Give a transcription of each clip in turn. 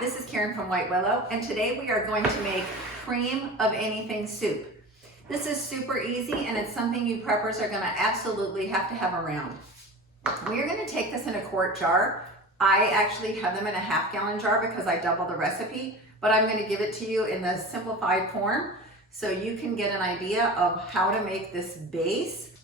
this is Karen from White Willow, and today we are going to make cream of anything soup. This is super easy, and it's something you preppers are going to absolutely have to have around. We are going to take this in a quart jar. I actually have them in a half-gallon jar because I double the recipe, but I'm going to give it to you in the simplified form so you can get an idea of how to make this base.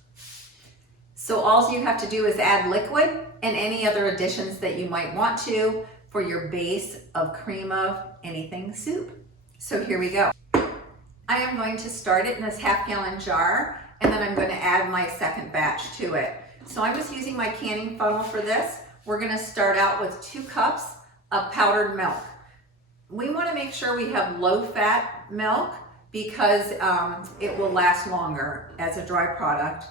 So all you have to do is add liquid and any other additions that you might want to for your base of cream of anything soup. So here we go. I am going to start it in this half-gallon jar, and then I'm going to add my second batch to it. So I'm just using my canning funnel for this. We're going to start out with 2 cups of powdered milk. We want to make sure we have low-fat milk because it will last longer as a dry product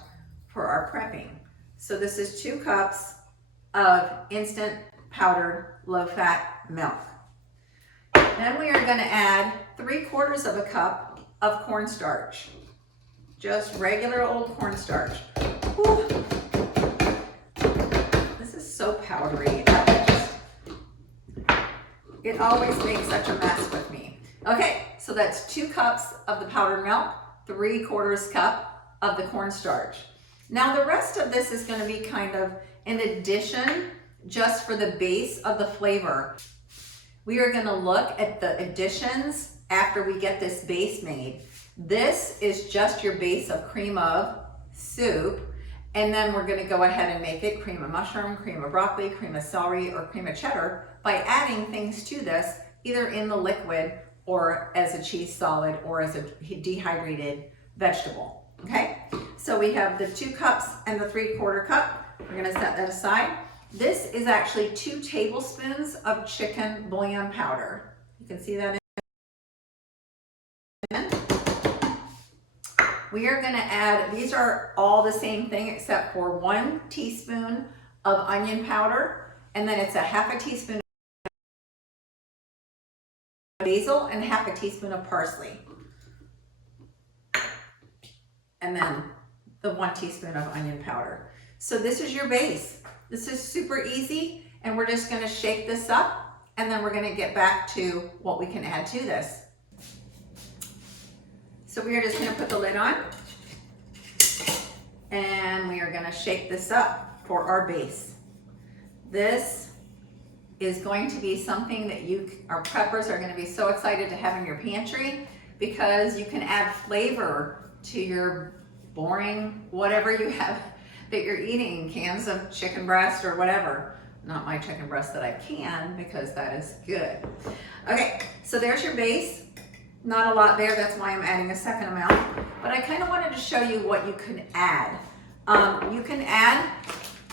for our prepping. So this is 2 cups of instant powdered low-fat milk. Then we are going to add 3/4 of a cup of cornstarch, just regular old cornstarch. Whew. This is so powdery. It always makes such a mess with me. Okay, so that's 2 cups of the powdered milk, 3/4 cup of the cornstarch. Now the rest of this is going to be kind of an addition just for the base of the flavor. We are going to look at the additions after we get this base made. This is just your base of cream of soup, and then we're going to go ahead and make it cream of mushroom, cream of broccoli, cream of celery, or cream of cheddar by adding things to this either in the liquid or as a cheese solid or as a dehydrated vegetable. Okay, so we have the 2 cups and the 3/4 cup. We're going to set that aside. This is actually 2 tablespoons of chicken bouillon powder. You can see that in. We are going to add, these are all the same thing except for 1 teaspoon of onion powder, and then it's a 1/2 teaspoon of basil and 1/2 teaspoon of parsley. And then the 1 teaspoon of onion powder. So this is your base. This is super easy, and we're just going to shake this up, and then we're going to get back to what we can add to this. So we are just going to put the lid on, and we are going to shake this up for our base. This is going to be something that our preppers are going to be so excited to have in your pantry because you can add flavor to your boring whatever you have that you're eating, cans of chicken breast or whatever. Not my chicken breast that I can because that is good. Okay, so there's your base. Not a lot there, that's why I'm adding a second amount. But I kind of wanted to show you what you can add. You can add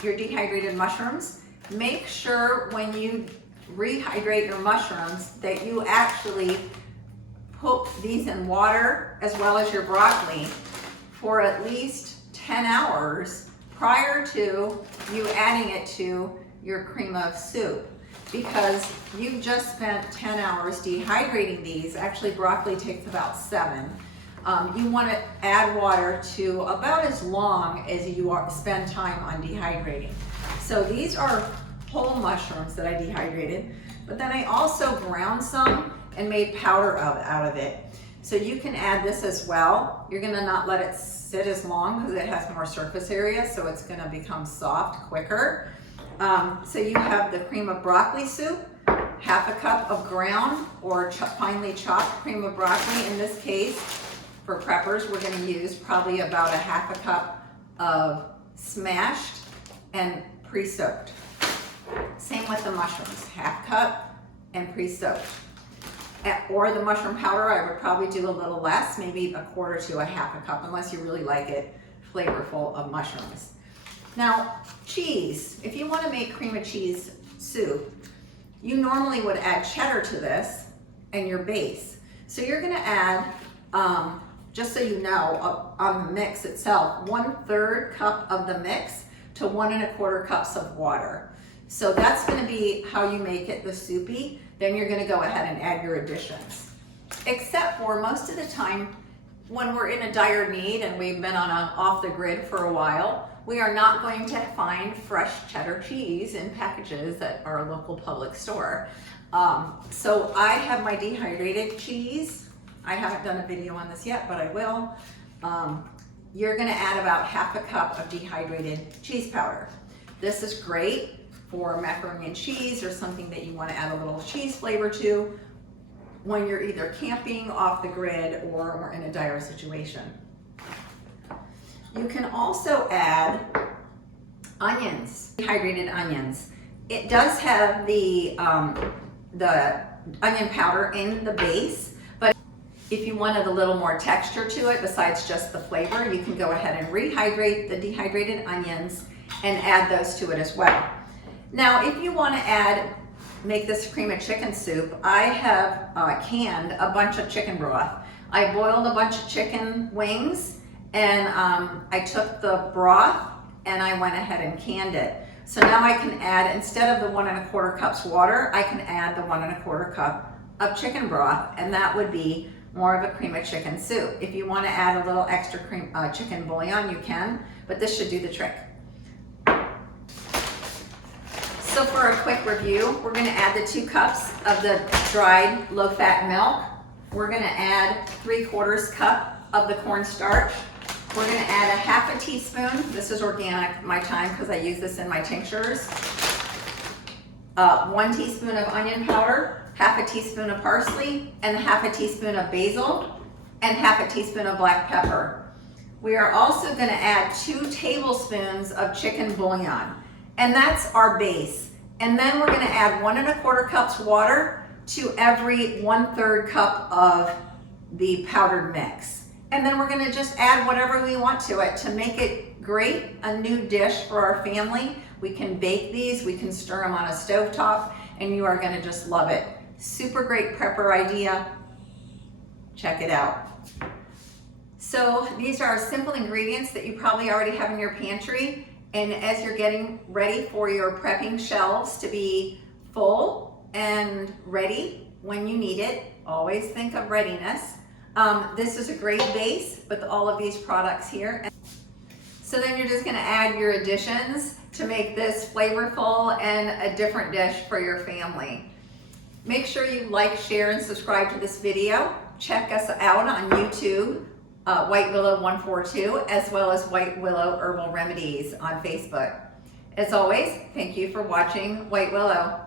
your dehydrated mushrooms. Make sure when you rehydrate your mushrooms that you actually put these in water as well as your broccoli for at least 10 hours prior to you adding it to your cream of soup, because you just spent 10 hours dehydrating these. Actually, broccoli takes about 7. You want to add water to about as long as you spend time on dehydrating. So these are whole mushrooms that I dehydrated, but then I also ground some and made powder out of it. So you can add this as well. You're gonna not let it sit as long because it has more surface area, so it's gonna become soft quicker. So you have the cream of broccoli soup, 1/2 cup of ground or finely chopped cream of broccoli. In this case, for preppers, we're gonna use probably about 1/2 cup of smashed and pre-soaked. Same with the mushrooms, 1/2 cup and pre-soaked. Or the mushroom powder, I would probably do a little less, maybe 1/4 to 1/2 cup, unless you really like it flavorful of mushrooms. Now, cheese. If you want to make cream of cheese soup, you normally would add cheddar to this and your base. So you're going to add, just so you know, on the mix itself, 1/3 cup of the mix to 1 1/4 cups of water. So that's going to be how you make it the soupy. Then you're going to go ahead and add your additions. Except for most of the time when we're in a dire need and we've been on off the grid for a while, we are not going to find fresh cheddar cheese in packages at our local public store. So I have my dehydrated cheese. I haven't done a video on this yet, but I will. You're gonna add about half a cup of dehydrated cheese powder. This is great for macaroni and cheese or something that you wanna add a little cheese flavor to when you're either camping off the grid or in a dire situation. You can also add onions, dehydrated onions. It does have the onion powder in the base, but if you wanted a little more texture to it besides just the flavor, you can go ahead and rehydrate the dehydrated onions and add those to it as well. Now, if you want to make this cream of chicken soup, I have canned a bunch of chicken broth. I boiled a bunch of chicken wings and I took the broth and I went ahead and canned it. So now I can add, instead of the 1 1/4 cups water, I can add the 1 1/4 cup of chicken broth, and that would be more of a cream of chicken soup. If you want to add a little extra chicken bouillon, you can, but this should do the trick. So for a quick review, we're going to add the 2 cups of the dried low-fat milk. We're going to add 3/4 cup of the cornstarch. We're going to add a half a teaspoon. This is organic my time because I use this in my tinctures. 1 teaspoon of onion powder, half a teaspoon of parsley, and half a teaspoon of basil, and half a teaspoon of black pepper. We are also going to add 2 tablespoons of chicken bouillon, and that's our base. And then we're going to add 1 1/4 cups water to every 1/3 cup of the powdered mix. And then we're gonna just add whatever we want to it to make it great, a new dish for our family. We can bake these, we can stir them on a stovetop, and you are gonna just love it. Super great prepper idea. Check it out. So these are simple ingredients that you probably already have in your pantry. And as you're getting ready for your prepping shelves to be full and ready when you need it, always think of readiness. This is a great base with all of these products here. So then you're just gonna add your additions to make this flavorful and a different dish for your family. Make sure you like, share, and subscribe to this video. Check us out on YouTube, White Willow 142, as well as White Willow Herbal Remedies on Facebook. As always, thank you for watching White Willow.